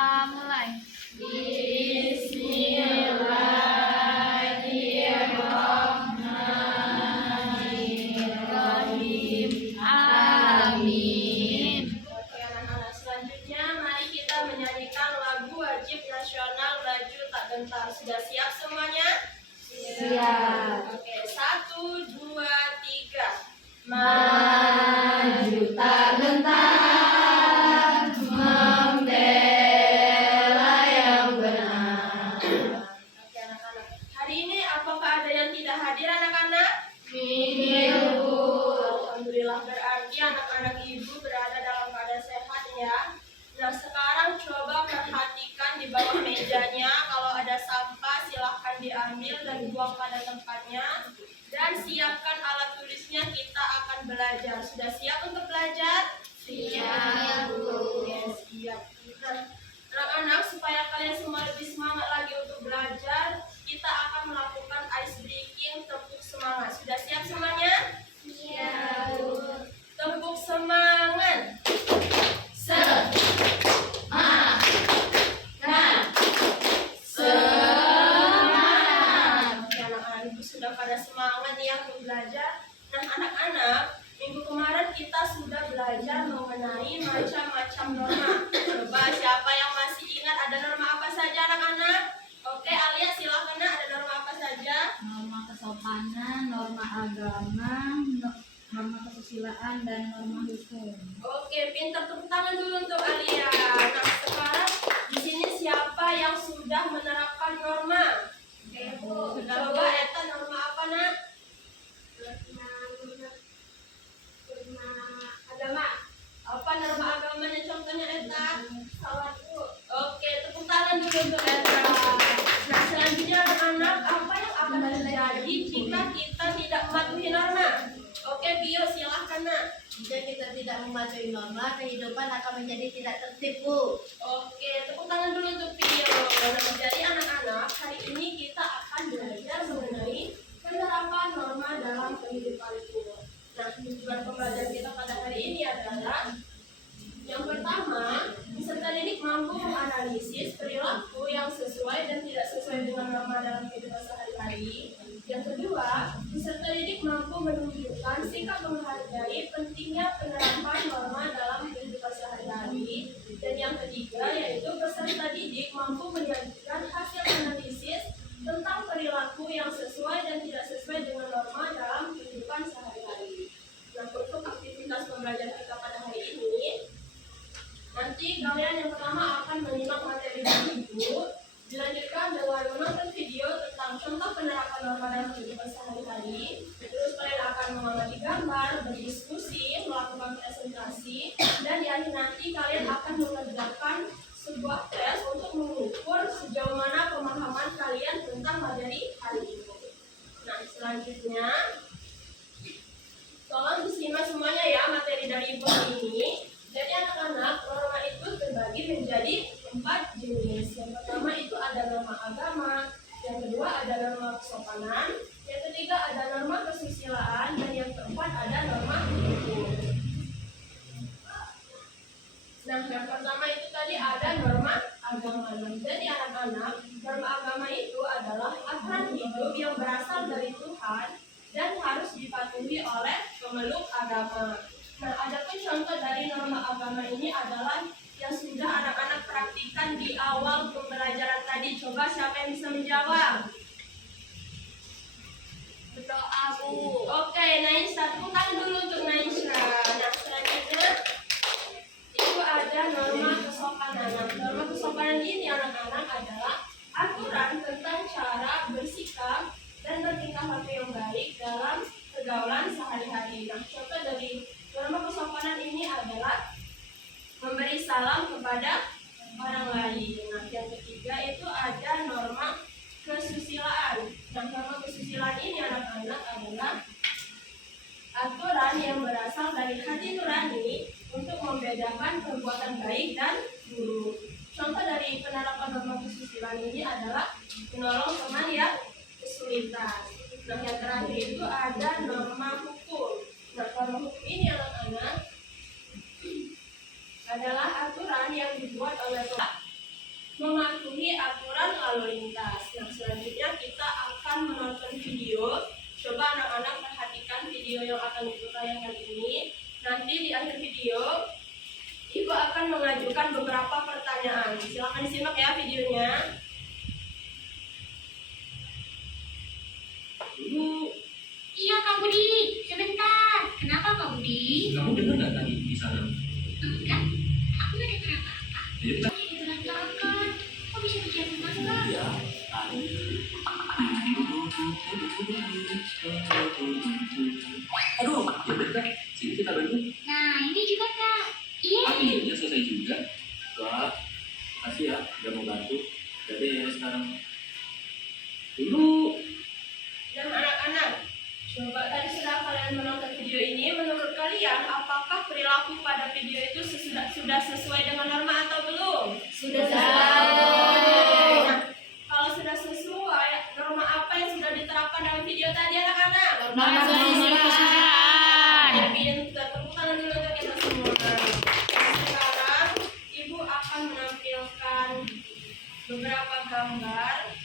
Mulai. Bismillahirrahmanirrahim. Amin. Oke anak-anak, selanjutnya mari kita menyanyikan lagu wajib nasional Maju Tak Gentar. Sudah siap semuanya? Siap. Oke, 1, 2, 3. Maju tak gentar, membela yang benar. Oke anak-anak, hari ini apakah ada yang tidak hadir anak-anak? Nihil, Bu. Alhamdulillah, berarti anak-anak ibu berada dalam keadaan sehat ya. Nah sekarang coba perhatikan di bawah mejanya, kalau ada sampah silahkan diambil dan buang pada tempatnya. Dan siapkan alat tulisnya, kita akan belajar. Sudah siap untuk belajar? Siap, Bu. Oke, siap. Nah, anak-anak, supaya kalian semua lebih semangat lagi untuk belajar, kita akan melakukan ice breaking, tepuk semangat. Sudah siap semuanya? Siap, Bu. Tepuk semangat. Oke anak-anak, ibu sudah pada semangat nih ya untuk belajar. Nah anak-anak, minggu kemarin kita sudah belajar mengenai macam-macam norma. Coba siapa yang masih ingat ada norma apa saja anak-anak? Oke Alia silakan, nak, ada norma apa saja? Norma kesopanan, norma agama, norma kesusilaan, dan norma hukum. Oke, pintar, tepuk tangan dulu untuk Alia. Nah sekarang di sini siapa yang sudah menerapkan norma? Coba Eta norma apa nak? Agama. Apa norma agamanya contohnya Eta? Oke, tepuk tangan dulu untuk Eta. Nah selanjutnya anak-anak, apa yang akan terjadi jika kita tidak mematuhi norma? Oke Bio silahkan nak. Jika kita tidak mematuhi norma, kehidupan akan menjadi tidak tertib, Bu. Oke, tepuk tangan dulu untuk Pio. Nah, jadi anak-anak, hari ini kita akan belajar mengenai penerapan norma dalam kehidupan itu. Nah, tujuan pembelajaran kita pada hari ini adalah yang pertama, peserta didik mampu menganalisis perilaku yang sesuai dan tidak sesuai dengan norma dalam kehidupan sehari-hari. Yang kedua, peserta didik mampu menunjukkan sikap menghargai pentingnya penerapan norma dalam kehidupan sehari-hari. Dan yang ketiga, yaitu peserta didik mampu menyajikan hasil analisis tentang perilaku yang sesuai dan tidak sesuai dengan norma dalam kehidupan sehari-hari. Nah, untuk aktivitas pembelajaran kita pada hari ini, nanti kalian yang pertama akan menyimak materi dari ibu, dilanjutkan dengan menonton video tentang contoh penerapan norma dalam kehidupan sehari-hari. Terus kalian akan mengamati gambar, berdiskusi, melakukan presentasi, dan di akhir nanti kalian akan mengerjakan sebuah tes untuk mengukur sejauh mana pemahaman kalian tentang materi hari ini. Nah, selanjutnya tolong disimak semuanya ya materi dari ibu ini. Jadi anak-anak, norma itu terbagi menjadi 4 jenis. Yang pertama itu ada norma agama, yang kedua ada norma kesopanan, yang ketiga ada norma kesusilaan, dan yang keempat ada norma hukum. Nah, yang pertama itu tadi ada norma agama. Jadi anak-anak, norma agama itu adalah aturan hidup yang berasal dari Tuhan dan harus dipatuhi oleh pemeluk agama. Nah, adapun contoh dari norma agama ini adalah yang sudah anak-anak praktikkan di awal pembelajaran tadi. Coba siapa yang bisa menjawab? Berdoa, Bu. Oke, Naisha, tepuk tangan dulu untuk Naisha. Nah, selanjutnya itu ada norma kesopanan. Nah, norma kesopanan ini anak-anak adalah aturan tentang cara bersikap dan bertingkah laku yang baik dalam pergaulan sehari-hari. Nah, contoh dari norma kesopanan ini adalah memberi salam kepada orang lain. Nah, yang ketiga itu ada norma kesusilaan. Nah, norma kesusilaan ini anak-anak adalah aturan yang berasal dari hati nurani untuk membedakan perbuatan baik dan buruk. Contoh dari penerapan norma kesusilaan ini adalah menolong teman yang kesulitan. Nah, yang terakhir itu ada norma hukum. Nah, norma hukum ini anak-anak adalah aturan yang dibuat oleh mematuhi aturan lalu lintas. Nah, selanjutnya kita akan menonton video. Coba anak-anak perhatikan video yang akan Ibu tayangkan ini. Nanti di akhir video, Ibu akan mengajukan beberapa pertanyaan. Silakan disimak ya videonya. Ibu, Iya Kak Budi, sebentar. Kenapa Kak Budi? kamu dengar nggak tadi di sana? Enggak, aku nggak dengar apa-apa. Ya, kita Ini berantakan. Kok bisa bicara Kak? ya. Aduh, ya udah, sini kita bantu. Nah, ini juga Kak. Iya. Ah, videonya selesai juga. Wah, makasih ya udah mau bantu. Jadi ya sekarang. Dulu, Dan anak-anak, coba tadi setelah kalian menonton video ini, menurut kalian apakah perilaku pada video itu sudah sesuai dengan norma atau belum? Sudah Nah, kalau sudah sesuai, norma apa yang sudah diterapkan dalam video tadi anak-anak? Norma kesusilaan. Ya, pintar. Tepuk tangan dulu untuk kita semua. Dan sekarang, Ibu akan menampilkan beberapa gambar.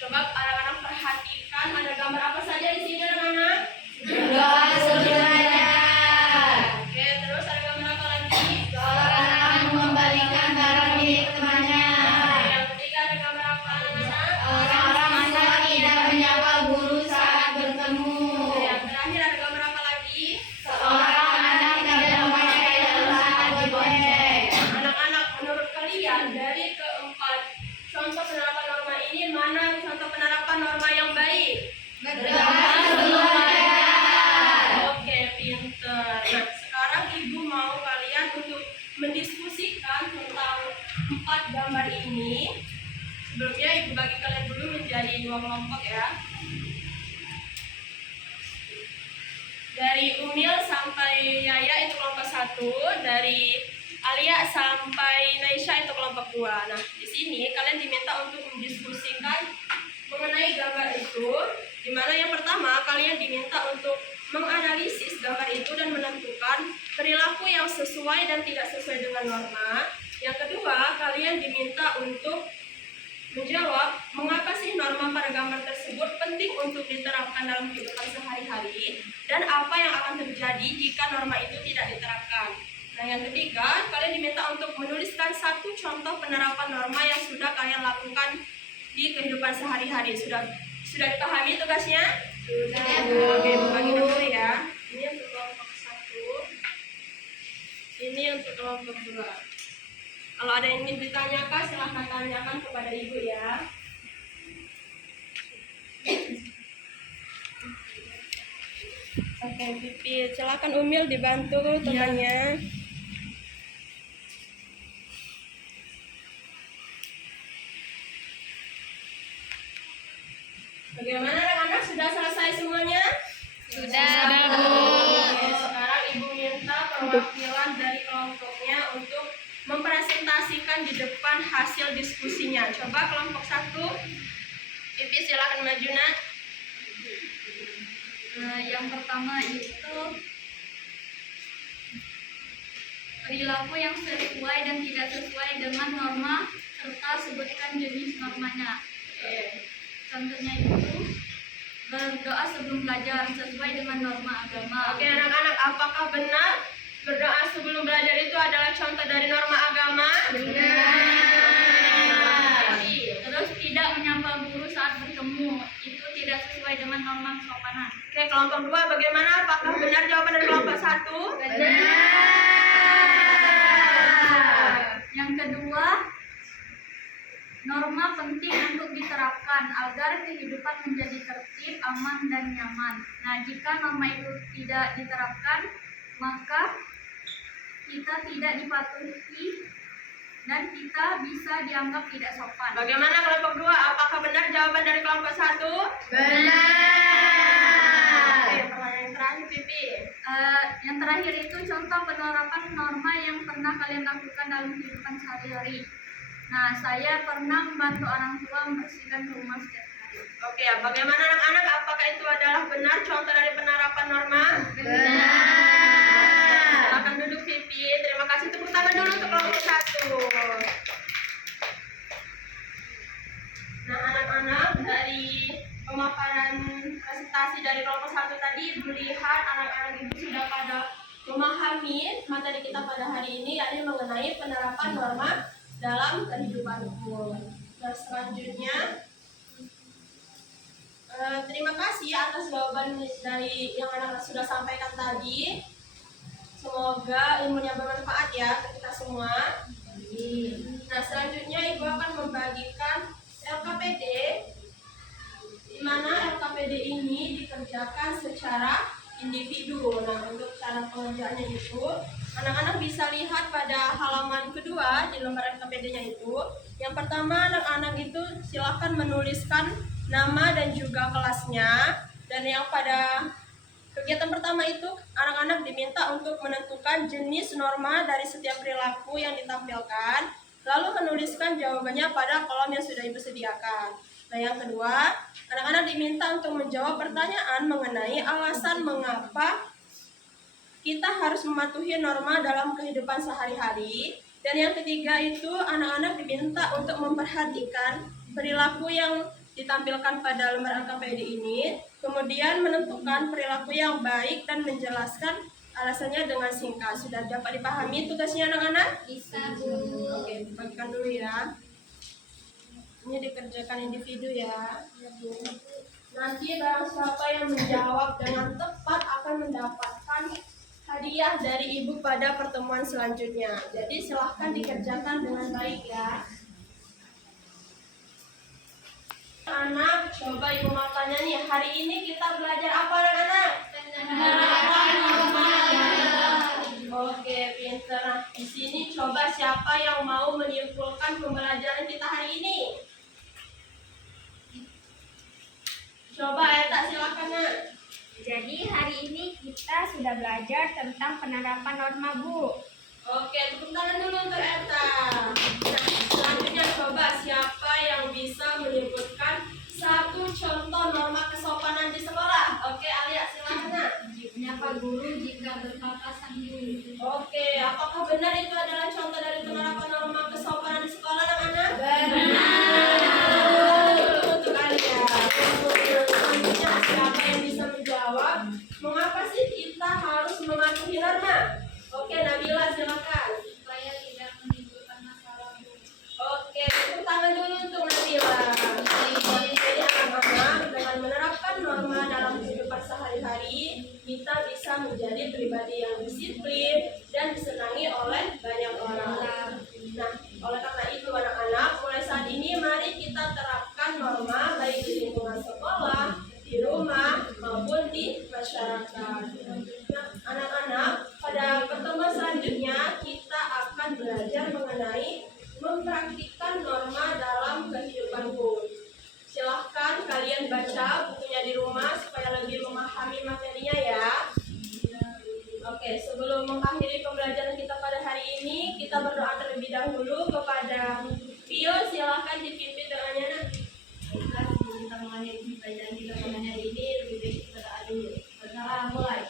Coba anak-anak perhatikan, ada gambar apa saja di sini anak-anak? Doa saudaranya. Oke, terus ada gambar apa lagi? Seorang mengembalikan barang milik temannya. Yang ketiga ada gambar apa anak-anak? Orang asal tidak menyapa guru saat bertemu. Yang terakhir ada gambar apa lagi? Seorang anak tidak memakai helm saat dibonceng. Anak-anak, menurut kalian dari keempat contoh penerapan norma ini, mana contoh penerapan norma yang baik? Berdoa sebelum belajar. Oke, pinter. Nah, sekarang Ibu mau kalian untuk mendiskusikan tentang 4 gambar ini. Sebelumnya Ibu bagi kalian dulu menjadi 2 kelompok ya. Dari Umil sampai Yaya itu kelompok 1, dari Alia sampai Naisha itu kelompok 2. Nah, di sini kalian diminta untuk mendiskusikan mengenai gambar itu, di mana yang pertama kalian diminta untuk menganalisis gambar itu dan menentukan perilaku yang sesuai dan tidak sesuai dengan norma. Yang kedua, kalian diminta untuk menjawab mengapa sih norma pada gambar tersebut penting untuk diterapkan dalam kehidupan sehari-hari dan apa yang akan terjadi jika norma itu tidak diterapkan. Nah, yang ketiga, kalian diminta untuk menuliskan 1 contoh penerapan norma yang sudah kalian lakukan di kehidupan sehari-hari. Sudah dipahami tugasnya? Sudah, Bu. Oke, bagi dulu ya. Ini untuk kelompok 1. Ini untuk kelompok 2. Kalau ada yang ingin ditanyakan, silahkan tanyakan kepada Ibu ya. Oke, Pipi. Silakan Umil dibantu temannya. Bagaimana anak-anak, sudah selesai semuanya? Sudah, Bu. Oke, sekarang Ibu minta perwakilan dari kelompoknya untuk mempresentasikan di depan hasil diskusinya. Coba kelompok 1. Pipi silakan maju, Nak. Yang pertama itu perilaku yang sesuai dan tidak sesuai dengan norma serta sebutkan jenis normanya. Oke. Contohnya itu berdoa sebelum belajar sesuai dengan norma agama. Oke, anak-anak, apakah benar berdoa sebelum belajar itu adalah contoh dari norma agama? Benar. Terus tidak menyapa guru saat bertemu itu tidak sesuai dengan norma kesopanan. Oke, kelompok 2 bagaimana? Apakah benar jawaban dari kelompok 1? Benar. Yang kedua, norma penting untuk diterapkan agar kehidupan menjadi tertib, aman, dan nyaman. Nah, jika norma itu tidak diterapkan, maka kita tidak dipatuhi dan kita bisa dianggap tidak sopan. Bagaimana kelompok 2? Apakah benar jawaban dari kelompok 1? Benar. Oke, pertanyaan yang terakhir, Pipi. Yang terakhir itu contoh penerapan norma yang pernah kalian lakukan dalam kehidupan sehari-hari. Nah, saya pernah membantu orang tua membersihkan rumah setiap hari. Oke, bagaimana anak-anak? Apakah itu adalah benar contoh dari penerapan norma? Benar. Silakan duduk, Pipi. Terima terima kasih. Tepuk tangan dulu untuk kelompok 1. Nah, anak-anak, dari pemaparan presentasi dari kelompok 1 tadi melihat anak-anak ibu sudah pada memahami materi kita pada hari ini, yakni mengenai penerapan norma dalam kehidupanku. Nah, selanjutnya terima kasih atas jawaban dari yang anak-anak sudah sampaikan tadi. Semoga ilmunya bermanfaat ya ke kita semua. Nah, selanjutnya Ibu akan membagikan LKPD, di mana LKPD ini dikerjakan secara individu. Nah, untuk cara pengerjaannya itu, anak-anak bisa lihat pada halaman kedua di lembar LKPD-nya itu. Yang pertama, anak-anak itu silakan menuliskan nama dan juga kelasnya. Dan yang pada kegiatan pertama itu, anak-anak diminta untuk menentukan jenis norma dari setiap perilaku yang ditampilkan, lalu menuliskan jawabannya pada kolom yang sudah Ibu sediakan. Nah, yang kedua, anak-anak diminta untuk menjawab pertanyaan mengenai alasan mengapa kita harus mematuhi norma dalam kehidupan sehari-hari. Dan yang ketiga itu, anak-anak diminta untuk memperhatikan perilaku yang ditampilkan pada lembar LKPD ini, kemudian menentukan perilaku yang baik dan menjelaskan alasannya dengan singkat. Sudah dapat dipahami tugasnya anak-anak? Bisa, Bu. Oke, dibagikan dulu ya. Ini dikerjakan individu ya. Nanti barang siapa yang menjawab dengan tepat akan mendapatkan hadiah dari Ibu pada pertemuan selanjutnya. Jadi silahkan dikerjakan dengan baik ya. Anak, coba Ibu mau tanya nih, hari ini kita belajar apa anak-anak? Penerapan norma Oke, pinter. Nah, di sini coba siapa yang mau menyimpulkan pembelajaran kita hari ini? Coba Eta, silakan nak. Jadi hari ini kita sudah belajar tentang penerapan norma, Bu. Oke, tepuk tangan dulu untuk Eta. Nah, selanjutnya coba siapa yang bisa menyebutkan satu contoh norma kesopanan di sekolah? Oke, Alia, silakan nak. menyapa guru jika berpapasan guru. Oke, apakah benar itu adalah contoh dari penerapan norma kesopanan di sekolah, anak-anak? Untuk Alia. Selanjutnya, siapa yang bisa menjawab? Mengapa sih kita harus mematuhi norma? Oke, Nabila, silakan. Supaya tidak menimbulkan masalah. Oke, tepuk tangan dulu untuk Nabila. Jadi anak-anak, dengan menerapkan norma dalam kehidupan sehari-hari, kita bisa menjadi pribadi yang disiplin dan disenangi oleh banyak orang. Nah, oleh karena itu anak-anak, mulai saat ini mari kita terapkan norma baik di lingkungan sekolah, di rumah, maupun di masyarakat. Nah, anak-anak, pada pertemuan selanjutnya kita akan belajar mengenai mempraktikkan norma dalam kehidupanku. Silahkan kalian baca bukunya di rumah supaya lebih memahami materinya ya. Oke, sebelum mengakhiri pembelajaran kita pada hari ini, kita berdoa terlebih dahulu kepada Pio. Silahkan dipimpin doanya nanti. Kita mengakhiri pelajaran kita pada hari ini, lebih baik kita berdoa dulu. Berdoa mulai.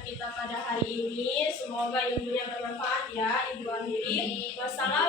Kita pada hari ini, semoga ilmunya bermanfaat ya. Ibu akhiri. Wassalamualaikum